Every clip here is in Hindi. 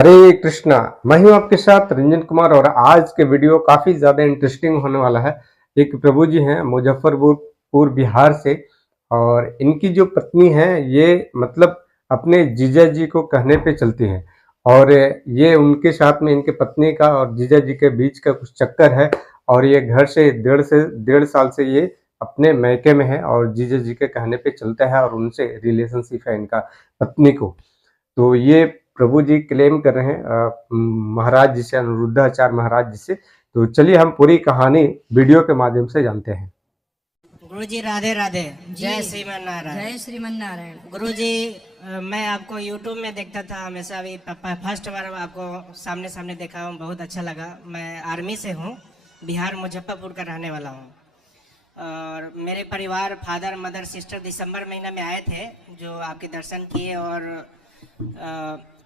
हरे कृष्णा। मैं हूं आपके साथ रंजन कुमार और आज के वीडियो काफी ज्यादा इंटरेस्टिंग होने वाला है। एक प्रभु जी हैं मुजफ्फरपुर बिहार से और इनकी जो पत्नी है ये मतलब अपने जीजा जी को कहने पे चलती हैं और ये उनके साथ में इनके पत्नी का और जीजा जी के बीच का कुछ चक्कर है और ये घर से डेढ़ साल से ये अपने मैके में है और जीजा जी के कहने पे चलता है और उनसे रिलेशनशिप है इनका पत्नी को। तो ये प्रभु जी क्लेम कर रहे हैं महाराज जी से, अनिरुद्धाचार्य महाराज जी से। तो चलिए हम पूरी कहानी वीडियो के माध्यम से जानते हैं। गुरु जी राधे राधे। जय श्रीमन नारायण। जय श्रीमन नारायण। गुरु जी मैं आपको यूट्यूब में देखता था हमेशा, अभी फर्स्ट बार आपको सामने सामने देखा हूँ, बहुत अच्छा लगा। मैं आर्मी से हूँ, बिहार मुजफ्फरपुर का रहने वाला हूँ और मेरे परिवार फादर मदर सिस्टर दिसंबर महीना में आए थे जो आपके दर्शन किए और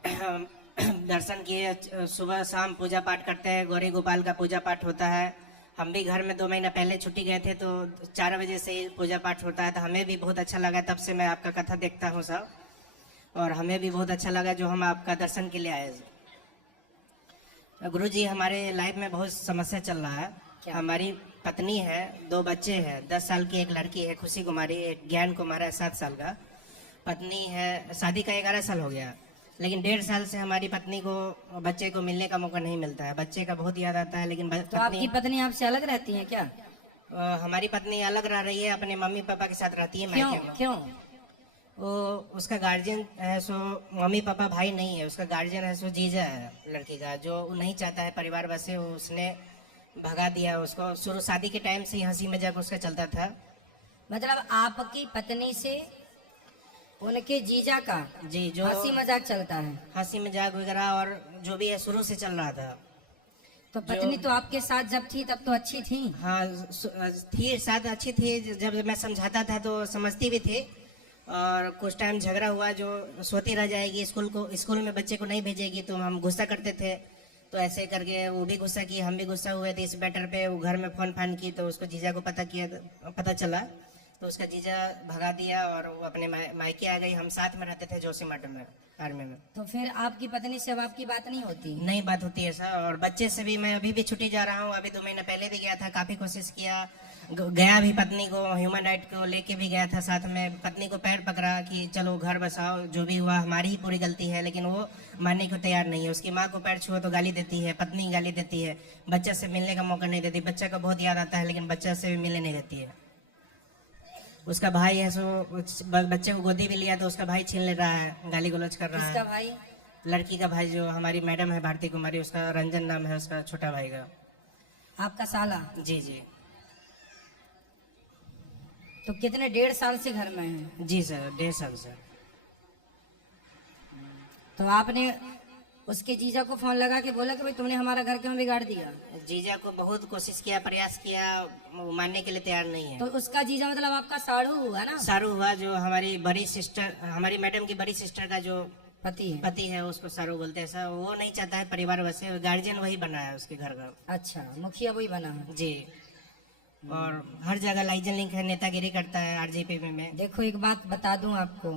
दर्शन किए। सुबह शाम पूजा पाठ करते हैं, गौरी गोपाल का पूजा पाठ होता है। हम भी घर में 2 महीना पहले छुट्टी गए थे तो 4 बजे से ही पूजा पाठ होता है, तो हमें भी बहुत अच्छा लगा। तब से मैं आपका कथा देखता हूँ सब, और हमें भी बहुत अच्छा लगा जो हम आपका दर्शन के लिए आए। गुरु जी हमारे लाइफ में बहुत समस्या चल रहा है। हमारी पत्नी है, 2 बच्चे हैं, 10 साल की एक लड़की है खुशी कुमारी, एक ज्ञान कुमार है 7 साल का। पत्नी है, शादी का 11 साल हो गया, लेकिन 1.5 साल से हमारी पत्नी को बच्चे को मिलने का मौका नहीं मिलता है। बच्चे का बहुत याद आता है, लेकिन तो आपकी पत्नी आपसे अलग रहती है क्या? हमारी पत्नी अलग रह रही है, अपने मम्मी पापा के साथ रहती है। क्यों? वो उसका गार्जियन है, सो मम्मी पापा भाई नहीं है, उसका गार्जियन है, सो जीजा है लड़की का, जो नहीं चाहता है परिवार बसे, उसने भगा दिया उसको। शुरू शादी के टाइम से हंसी मजाक उसका चलता था। मतलब आपकी पत्नी से उनके जीजा का जी जो हंसी मजाक चलता है, हंसी मजाक वगैरह और जो भी है शुरू से चल रहा था। तो पत्नी तो आपके साथ जब थी तब तो अच्छी थी। हाँ थी, साथ अच्छी थी। जब मैं समझाता था तो समझती भी थी, और कुछ टाइम झगड़ा हुआ जो सोती रह जाएगी, स्कूल में बच्चे को नहीं भेजेगी, तो हम गुस्सा करते थे। तो ऐसे करके वो भी गुस्सा की, हम भी गुस्सा हुए थे इस मैटर पे। वो घर में फोन फान की तो उसको जीजा को पता चला, तो उसका जीजा भगा दिया और वो अपने मायके आ गई। हम साथ में रहते थे जोशीमठ में, आर्मी में। तो फिर आपकी पत्नी से अब आपकी बात नहीं होती? नहीं बात होती है सर। और बच्चे से भी मैं अभी भी छुट्टी जा रहा हूँ, अभी 2 महीना पहले भी गया था, काफ़ी कोशिश किया, गया भी पत्नी को ह्यूमन राइट को लेके भी गया था साथ में। पत्नी को पैर पकड़ा कि चलो घर बसाओ, जो भी हुआ हमारी ही पूरी गलती है, लेकिन वो मानने को तैयार नहीं है। उसकी माँ को पैर छुओ तो गाली देती है, पत्नी गाली देती है, बच्चे से मिलने का मौका नहीं देती। बच्चा का बहुत याद आता है, लेकिन बच्चा से भी मिलने नहीं देती है। उसका भाई है, सो बच्चे को गोदी भी लिया तो उसका भाई छीन ले रहा है, गाली गलौज कर रहा है। इसका भाई? लड़की का भाई, जो हमारी मैडम है भारती कुमारी, उसका रंजन नाम है उसका छोटा भाई का। आपका साला? जी जी। तो कितने 1.5 साल से घर में है? जी सर, 1.5 साल से। तो आपने उसके जीजा को फोन लगा के बोला कि भाई तुमने हमारा घर क्यों बिगाड़ दिया? जीजा को बहुत कोशिश किया, प्रयास किया, वो मानने के लिए तैयार नहीं है। तो उसका जीजा मतलब आपका साड़ू हुआ ना? सारू हुआ, जो हमारी बड़ी सिस्टर, हमारी मैडम की बड़ी सिस्टर का जो पति है उसको सारू बोलते हैं सर। वो नहीं चाहता है परिवार वैसे, गार्जियन वही बना है उसके घर का। अच्छा, मुखिया वही बना है जी। और हर जगह लाइजन लिंक है, नेतागिरी करता है आरजेपी में। देखो एक बात बता दूं आपको,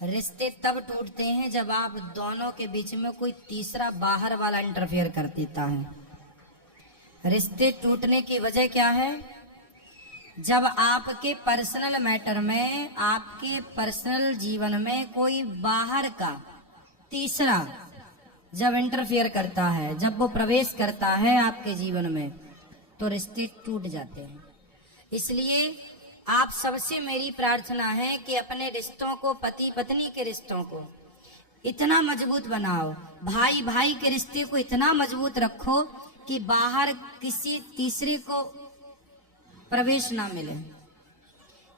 रिश्ते तब टूटते हैं जब आप दोनों के बीच में कोई तीसरा बाहर वाला इंटरफेयर कर देता है। रिश्ते टूटने की वजह क्या है? जब आपके पर्सनल मैटर में, आपके पर्सनल जीवन में कोई बाहर का तीसरा जब इंटरफेयर करता है, जब वो प्रवेश करता है आपके जीवन में, तो रिश्ते टूट जाते हैं। इसलिए आप सबसे मेरी प्रार्थना है कि अपने रिश्तों को, पति पत्नी के रिश्तों को इतना मजबूत बनाओ, भाई भाई के रिश्ते को इतना मजबूत रखो कि बाहर किसी तीसरे को प्रवेश ना मिले,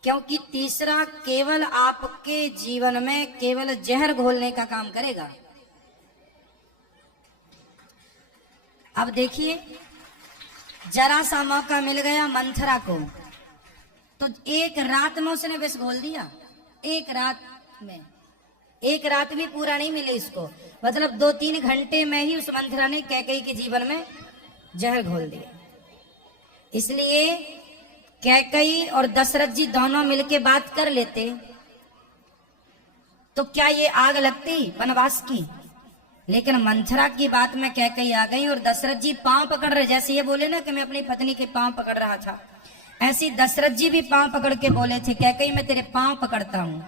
क्योंकि तीसरा केवल आपके जीवन में केवल जहर घोलने का काम करेगा। अब देखिए, जरा सा मौका मिल गया मंथरा को, तो एक रात में उसने विष घोल दिया। एक रात में, एक रात भी पूरा नहीं मिले इसको, मतलब 2-3 घंटे में ही उस मंथरा ने कैकेयी के जीवन में जहर घोल दिया। इसलिए कैकेयी और दशरथ जी दोनों मिलके बात कर लेते तो क्या ये आग लगती वनवास की? लेकिन मंथरा की बात में कैकेयी आ गई और दशरथ जी पांव पकड़ रहे, जैसे ये बोले ना कि मैं अपनी पत्नी के पांव पकड़ रहा था, ऐसी दशरथ जी भी पांव पकड़ के बोले थे, कैकेयी मैं तेरे पांव पकड़ता हूँ,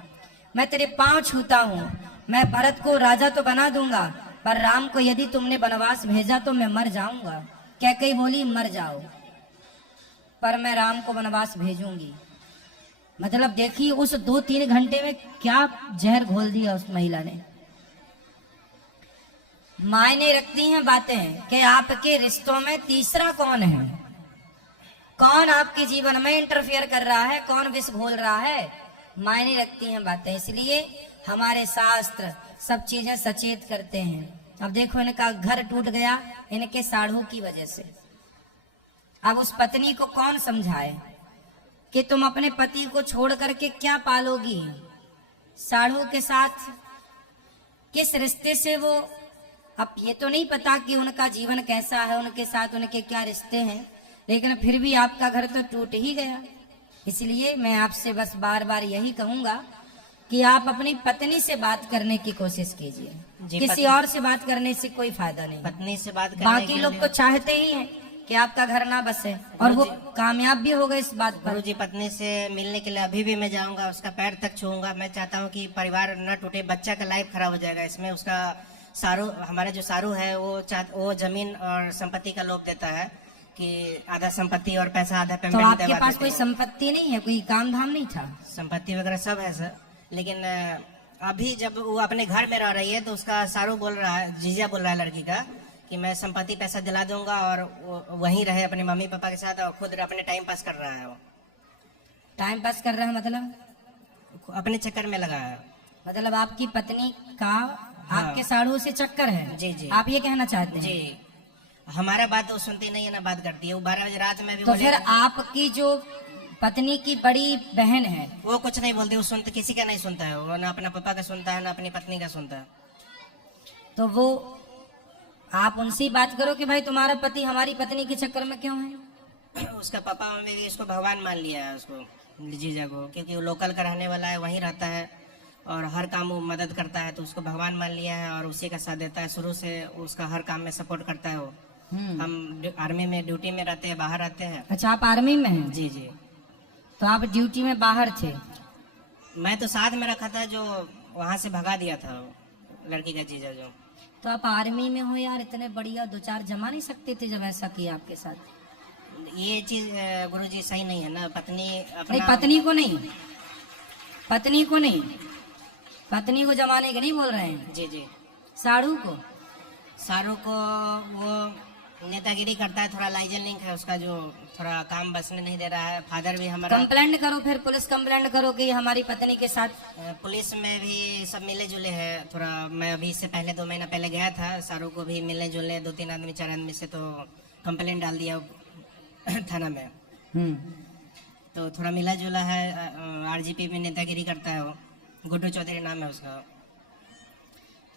मैं तेरे पांव छूता हूँ, मैं भरत को राजा तो बना दूंगा, पर राम को यदि तुमने वनवास भेजा तो मैं मर जाऊंगा। कैकेयी बोली मर जाओ, पर मैं राम को वनवास भेजूंगी। मतलब देखिए उस 2-3 घंटे में क्या जहर घोल दिया उस महिला ने। मायने रखती हैं बातें कि आपके रिश्तों में तीसरा कौन है, कौन आपके जीवन में इंटरफेयर कर रहा है, कौन विष घोल रहा है, मायने रखती हैं बातें। इसलिए हमारे शास्त्र सब चीजें सचेत करते हैं। अब देखो इनका घर टूट गया इनके साढ़ू की वजह से। अब उस पत्नी को कौन समझाए कि तुम अपने पति को छोड़ करके क्या पालोगी, साढ़ू के साथ किस रिश्ते से वो, अब ये तो नहीं पता कि उनका जीवन कैसा है, उनके साथ उनके क्या रिश्ते हैं, लेकिन फिर भी आपका घर तो टूट ही गया। इसलिए मैं आपसे बस बार बार यही कहूंगा कि आप अपनी पत्नी से बात करने की कोशिश कीजिए, किसी और से बात करने से कोई फायदा नहीं। पत्नी से बात करने बाकी लोग तो चाहते ही हैं कि आपका घर ना बसे, और वो कामयाब भी हो गए इस बात पर। गुरुजी पत्नी से मिलने के लिए अभी भी मैं जाऊंगा, उसका पैर तक छूऊंगा। मैं चाहता हूं कि परिवार न टूटे, बच्चा का लाइफ खराब हो जाएगा इसमें। उसका सारू, हमारा जो सारू है वो जमीन और संपत्ति का लोभ देता है कि आधा संपत्ति और पैसा आधा तो पेमेंट। आपके पास कोई संपत्ति नहीं है, कोई काम धाम नहीं था? संपत्ति वगैरह सब है सर, लेकिन अभी जब वो अपने घर में रह रही है तो उसका सारू बोल रहा है, जीजा बोल रहा है लड़की का कि मैं संपत्ति पैसा दिला दूंगा और वहीं रहे अपने मम्मी पापा के साथ, और खुद अपने टाइम पास कर रहा है। वो टाइम पास कर रहा है मतलब अपने चक्कर में लगा है। मतलब आपकी पत्नी का आपके साढ़ू से चक्कर है? जी जी, आप ये कहना चाहते हैं? जी, हमारा बात तो सुनती नहीं है ना, बात करती है वो 12 बजे रात में भी। तो फिर आपकी जो पत्नी की बड़ी बहन है वो कुछ नहीं बोलती, वो सुनते किसी का नहीं सुनता है, वो ना अपना पापा का सुनता है ना अपनी पत्नी का सुनता है। तो वो आप उनसे ही बात करो कि भाई तुम्हारा पति हमारी पत्नी के चक्कर में क्यों है। उसका पापा मम्मी भी इसको भगवान मान लिया है, उसको जीजा को, क्योंकि वो लोकल का रहने वाला है, वहीं रहता है और हर काम वो मदद करता है, तो उसको भगवान मान लिया है और उसी का साथ देता है। शुरू से उसका हर काम में सपोर्ट करता है वो। हम आर्मी में ड्यूटी में रहते हैं, बाहर रहते हैं। अच्छा, आप आर्मी में हैं? जी जी। तो आप ड्यूटी में बाहर थे? मैं तो साथ में रखा था, जो वहाँ से भगा दिया था लड़की का जीजा जो। तो आप आर्मी में हो यार, इतने बढ़िया 2-4 जमा नहीं सकते थे जब ऐसा किया आपके साथ? ये चीज गुरुजी सही नहीं है ना। पत्नी नहीं, पत्नी को नहीं, पत्नी को नहीं, पत्नी को जमाने के नहीं बोल रहे हैं। जी जी। साढ़ू को, सारू को वो नेतागिरी करता है, थोड़ा लाइजन लिंक है उसका, जो थोड़ा काम बसने नहीं दे रहा है। फादर भी हमारा। कंप्लेंट करो, फिर पुलिस कंप्लेंट करो कि हमारी पत्नी के साथ। पुलिस में भी सब मिले जुले हैं थोड़ा। मैं अभी इससे पहले 2 महीना पहले गया था, सारू को भी मिलने जुलने 2-3 आदमी 4 आदमी से, तो कंप्लेंट डाल दिया थाना में। तो थोड़ा मिला जुला है। आरजीपी में नेतागिरी करता है वो, गुड्डू चौधरी नाम है उसका।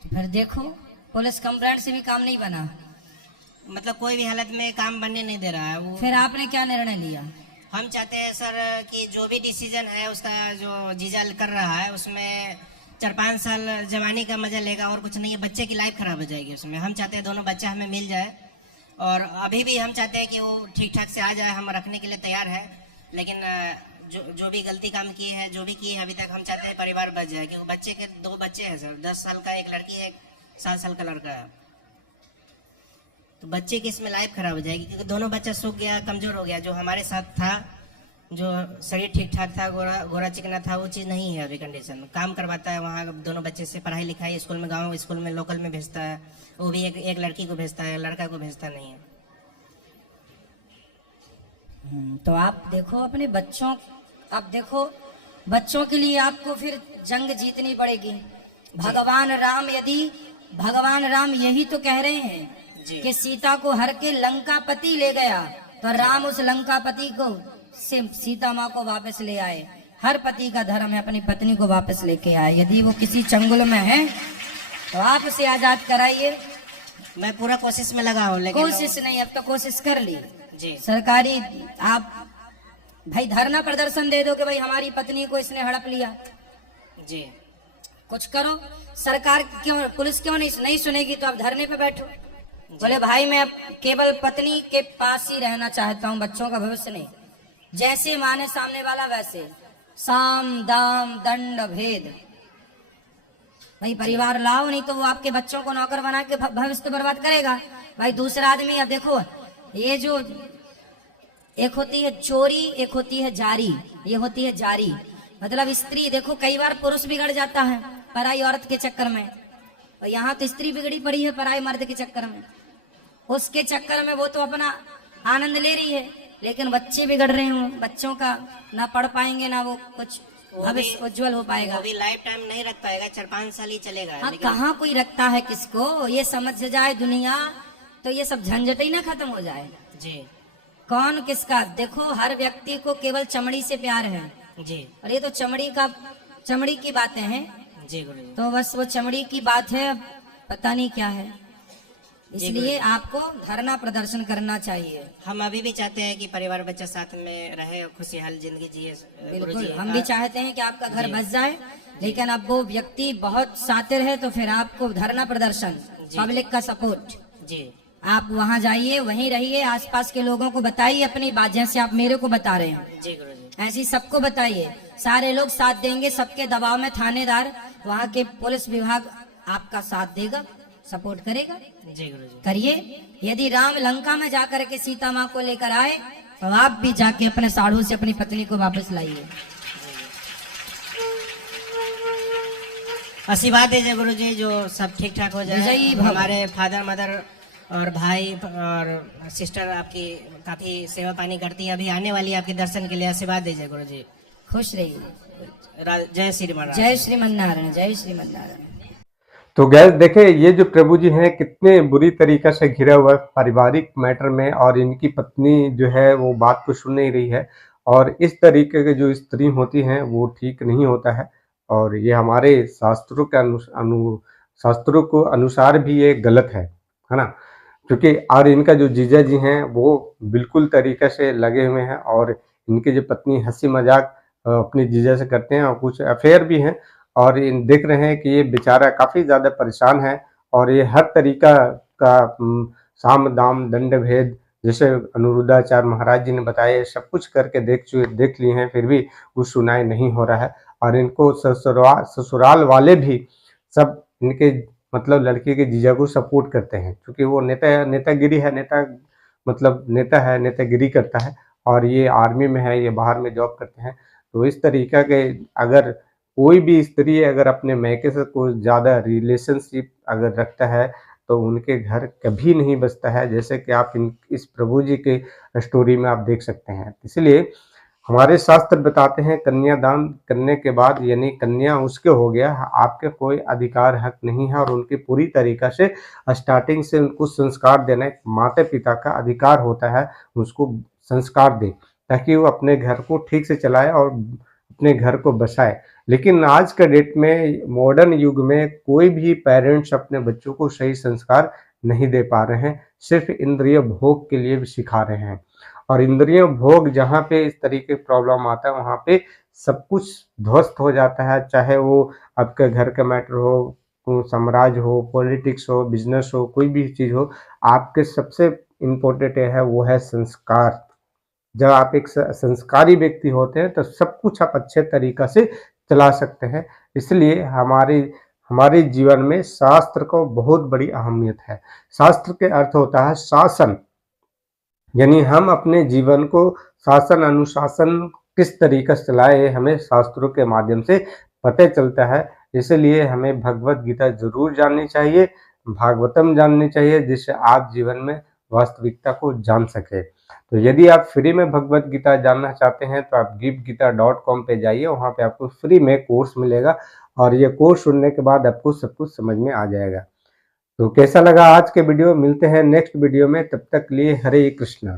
तो फिर देखो, पुलिस कंप्लेंट से भी काम नहीं बना, मतलब कोई भी हालत में काम बनने नहीं दे रहा है वो। फिर आपने क्या निर्णय लिया? हम चाहते हैं सर कि जो भी डिसीजन है उसका, जो जीजा कर रहा है उसमें 4-5 साल जवानी का मजा लेगा और कुछ नहीं है। बच्चे की लाइफ खराब हो जाएगी उसमें। हम चाहते हैं दोनों बच्चा हमें मिल जाए, और अभी भी हम चाहते हैं कि वो ठीक ठाक से आ जाए, हम रखने के लिए तैयार है। लेकिन जो भी गलती काम किए हैं, जो भी किए हैं अभी तक, हम चाहते हैं परिवार बच जाए। क्योंकि बच्चे के 2 बच्चे हैं सर, 10 साल का एक लड़की है, 1 7 साल का लड़का है। तो बच्चे की इसमें लाइफ खराब हो जाएगी, क्योंकि दोनों बच्चा सूख गया, कमजोर हो गया। जो हमारे साथ था, जो शरीर ठीक ठाक था, गोरा चिकना था, वो चीज़ नहीं है अभी कंडीशन। काम करवाता है वहाँ दोनों बच्चे से, पढ़ाई लिखाई स्कूल में, गाँव स्कूल में, लोकल में भेजता है। वो भी एक लड़की को भेजता है, लड़का को भेजता नहीं है। तो आप देखो अपने बच्चों, अब देखो बच्चों के लिए आपको फिर जंग जीतनी पड़ेगी। भगवान राम यही तो कह रहे हैं कि सीता को हर के लंकापति ले गया, तो राम उस लंकापति को से सीता माँ को वापस ले आए। हर पति का धर्म है अपनी पत्नी को वापस लेके आए। यदि वो किसी चंगुल में है तो आप उसे आजाद कराइए। मैं पूरा कोशिश में लगा हूँ, लेकिन कोशिश नहीं, अब तो कोशिश कर ली जी। सरकारी आप भाई धरना प्रदर्शन दे दो कि भाई हमारी पत्नी को इसने हड़प लिया। जी। कुछ करो। सरकार क्यों, पुलिस क्यों नहीं सुनेगी, तो आप धरने पे बैठो। बोले भाई मैं अब केवल पत्नी के पास ही रहना चाहता हूँ, बच्चों का भविष्य नहीं। जैसे माने सामने वाला वैसे, साम दाम दंड भेद। भाई परिवार लाओ, नहीं तो वो आपके बच्चों को नौकर बना के भविष्य तो बर्बाद करेगा। भाई दूसरा आदमी, अब देखो ये जो एक होती है चोरी, एक होती है जारी, ये होती है जारी। मतलब स्त्री, देखो कई बार पुरुष बिगड़ जाता है पराई औरत के चक्कर में, और यहाँ तो स्त्री बिगड़ी पड़ी है पराई मर्द के चक्कर में। उसके चक्कर में वो तो अपना आनंद ले रही है, लेकिन बच्चे बिगड़ रहे हों, बच्चों का ना पढ़ पाएंगे, ना वो कुछ भविष्य उज्जवल हो पाएगा। वो भी लाइफ टाइम नहीं रख पाएगा, 4-5 साल ही चलेगा। हाँ, कहाँ कोई रखता है किसको, ये समझ जाए दुनिया तो ये सब झंझट ही ना खत्म हो जाए। जी कौन किसका, देखो हर व्यक्ति को केवल चमड़ी से प्यार है जी। और ये तो चमड़ी की बातें हैं। जी गुरु जी। तो बस वो चमड़ी की बात है, पता नहीं क्या है। इसलिए आपको धरना प्रदर्शन करना चाहिए। हम अभी भी चाहते हैं कि परिवार बच्चा साथ में रहे और खुशहाल जिंदगी जिए। बिल्कुल, हम भी चाहते हैं कि आपका घर बस जाए, लेकिन अब वो व्यक्ति बहुत शातिर है, तो फिर आपको धरना प्रदर्शन, पब्लिक का सपोर्ट, जी आप वहाँ जाइए, वहीं रहिए, आसपास के लोगों को बताइए अपनी बात, जैसे आप मेरे को बता रहे हैं। जी गुरु जी। ऐसी सबको बताइए, सारे लोग साथ देंगे। सबके दबाव में थानेदार, वहाँ के पुलिस विभाग आपका साथ देगा, सपोर्ट करेगा। जी गुरु जी। करिए। यदि राम लंका में जाकर के सीता माँ को लेकर आए, तो आप भी जाके अपने साढ़ू से अपनी पत्नी को वापस लाइए। आशीर्वाद दीजिए गुरु जी, जो सब ठीक ठाक हो जाए। जय भव। हमारे फादर मदर और भाई और सिस्टर आपकी काफी सेवा पानी करती है, अभी आने वाली है आपके दर्शन के लिए। आशीर्वाद दीजिए गुरु जी। खुश रहिए। जय श्रीमान। जय श्रीमन नारायण, जय श्रीमन नारायण। तो गैस देखे, ये जो प्रभु जी हैं कितने बुरी तरीके से घिरा हुआ है पारिवारिक मैटर में, और इनकी पत्नी जो है वो बात को सुन नहीं रही है, और इस तरीके के जो स्त्री होती हैं वो ठीक नहीं होता है, और ये हमारे शास्त्रों के शास्त्रों को अनुसार भी ये गलत है ना। क्योंकि और इनका जो जीजा जी हैं वो बिल्कुल तरीके से लगे हुए हैं, और इनकी जो पत्नी हंसी मजाक अपने जीजा से करते हैं, और कुछ अफेयर भी हैं, और इन देख रहे हैं कि ये बेचारा काफ़ी ज़्यादा परेशान है, और ये हर तरीका का साम दाम दंड भेद, जैसे अनिरुद्धाचार्य महाराज जी ने बताया, सब कुछ करके देख लिए हैं, फिर भी कुछ सुनाई नहीं हो रहा है। और इनको ससुराल वाले भी सब इनके मतलब लड़के के जीजा को सपोर्ट करते हैं, क्योंकि वो नेतागिरी है, नेता है, नेतागिरी करता है, और ये आर्मी में है, ये बाहर में जॉब करते हैं। तो इस तरीका के अगर कोई भी स्त्री अगर अपने मैके से कोई ज़्यादा रिलेशनशिप अगर रखता है, तो उनके घर कभी नहीं बसता है, जैसे कि आप इस प्रभु जी के स्टोरी में आप देख सकते हैं। इसलिए हमारे शास्त्र बताते हैं, कन्यादान करने के बाद यानी कन्या उसके हो गया, आपके कोई अधिकार हक नहीं है, और उनकी पूरी तरीक़ा से स्टार्टिंग से उनको संस्कार देना एक माता पिता का अधिकार होता है, उसको संस्कार दे ताकि वो अपने घर को ठीक से चलाए और अपने घर को बसाए। लेकिन आज के डेट में मॉडर्न युग में कोई भी पेरेंट्स अपने बच्चों को सही संस्कार नहीं दे पा रहे हैं, सिर्फ इंद्रिय भोग के लिए भी सिखा रहे हैं, और इंद्रिय भोग जहाँ पे इस तरीके प्रॉब्लम आता है वहाँ पे सब कुछ ध्वस्त हो जाता है, चाहे वो आपके घर का मैटर हो, साम्राज्य हो, पॉलिटिक्स हो, बिजनेस हो, कोई भी चीज़ हो, आपके सबसे इम्पोर्टेंट है वो है संस्कार। जब आप एक संस्कारी व्यक्ति होते हैं तो सब कुछ आप अच्छे तरीक़ा से चला सकते हैं। इसलिए हमारे जीवन में शास्त्र को बहुत बड़ी अहमियत है। शास्त्र के अर्थ होता है शासन, यानी हम अपने जीवन को शासन अनुशासन किस तरीक़े से चलाए, हमें शास्त्रों के माध्यम से पता चलता है। इसलिए हमें भगवत गीता जरूर जाननी चाहिए, भागवतम जाननी चाहिए, जिससे आप जीवन में वास्तविकता को जान सके। तो यदि आप फ्री में भगवत गीता जानना चाहते हैं तो आप giftgita.com पे जाइए, वहाँ पे आपको फ्री में कोर्स मिलेगा, और ये कोर्स सुनने के बाद आपको सब कुछ समझ में आ जाएगा। तो कैसा लगा आज के वीडियो, मिलते हैं नेक्स्ट वीडियो में, तब तक लिए हरे कृष्णा।